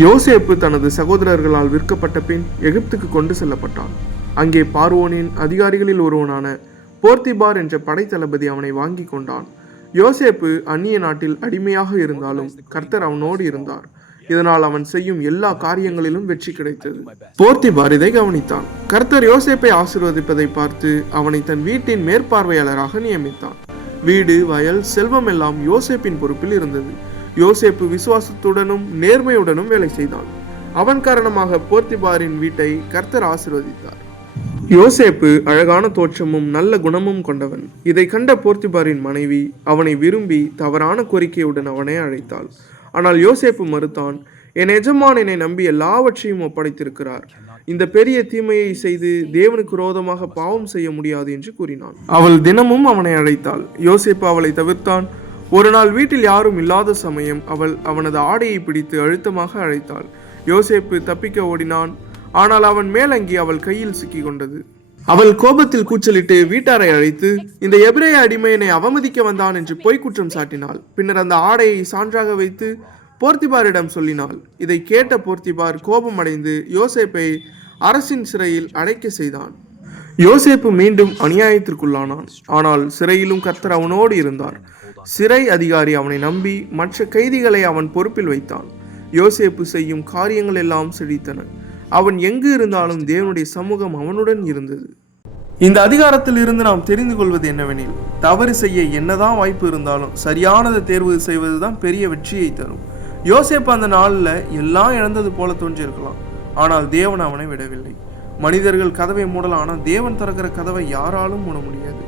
யோசேப்பு தனது சகோதரர்களால் விற்கப்பட்ட பின் எகிப்துக்கு கொண்டு செல்லப்பட்டான். அங்கே பார்வோனின் அதிகாரிகளில் ஒருவனான போர்த்திபார் என்ற படைத்தளபதி அவனை வாங்கி கொண்டான். யோசேப்பு அந்நிய நாட்டில் அடிமையாக இருந்தாலும் கர்த்தர் அவனோடு இருந்தார். இதனால் அவன் செய்யும் எல்லா காரியங்களிலும் வெற்றி கிடைத்தது. போர்த்திபார் இதை கவனித்தான். கர்த்தர் யோசேப்பை ஆசீர்வதிப்பதை பார்த்து அவனை தன் வீட்டின் மேற்பார்வையாளராக நியமித்தான். வீடு, வயல், செல்வம் எல்லாம் யோசேப்பின் பொறுப்பில் இருந்தது. யோசேப்பு விசுவாசத்துடனும் நேர்மையுடனும் வேலை செய்தான். அவன் காரணமாக போர்த்திபாரின் வீட்டை கர்த்தர் ஆசீர்வதித்தார். யோசேப்பு அழகான தோற்றமும் நல்ல குணமும் கொண்டவன். இதை கண்ட போர்த்திபாரின் மனைவி அவனை விரும்பி தவறான கோரிக்கையுடன் அவனை அழைத்தாள். ஆனால் யோசேப்பு மறுத்தான். என் எஜமான் என்னை நம்பி எல்லாவற்றையும் ஒப்படைத்திருக்கிறார். இந்த பெரிய தீமையை செய்து தேவனுக்கு விரோதமாக பாவம் செய்ய முடியாது என்று கூறினான். அவள் தினமும் அவனை அழைத்தாள். யோசேப்பு அவளை தவிர்த்தான். ஒரு நாள் வீட்டில் யாரும் இல்லாத சமயம் அவள் அவனது ஆடையை பிடித்து அழுத்தமாக அழைத்தாள். யோசேப்பு தப்பிக்க ஓடினான். ஆனால் அவன் மேலங்கி அவள் கையில் சிக்கி கொண்டது. அவள் கோபத்தில் கூச்சலிட்டு வீட்டாரை அழைத்து, இந்த எபிரேய அடிமை என்னை அவமதிக்க வந்தான் என்று பொய்க்குற்றம் சாட்டினாள். பின்னர் அந்த ஆடையை சான்றாக வைத்து போர்த்திபாரிடம் சொல்லினாள். இதை கேட்ட போர்த்திபார் கோபமடைந்து யோசேப்பை அரசின் சிறையில் அடைக்க செய்தான். யோசேப்பு மீண்டும் அநியாயத்திற்குள்ளானான். ஆனால் சிறையிலும் கர்த்தர் அவனோடு இருந்தார். சிறை அதிகாரி அவனை நம்பி மற்ற கைதிகளை அவன் பொறுப்பில் வைத்தான். யோசேப்பு செய்யும் காரியங்கள் எல்லாம் செழித்தன. அவன் எங்கு இருந்தாலும் தேவனுடைய சமூகம் அவனுடன் இருந்தது. இந்த அதிகாரத்தில் இருந்து நாம் தெரிந்து கொள்வது என்னவெனில், தவறு செய்ய என்னதான் வாய்ப்பு இருந்தாலும் சரியானதை தேர்வு செய்வதுதான் பெரிய வெற்றியை தரும். யோசேப்பு அந்த நாளில் எல்லாம் இழந்தது போல தோன்றியிருக்கலாம். ஆனால் தேவன் அவனை விடவில்லை. மனிதர்கள் கதவை மூடலாம், ஆனால் தேவன் திறக்கிற கதவை யாராலும் மூட முடியாது.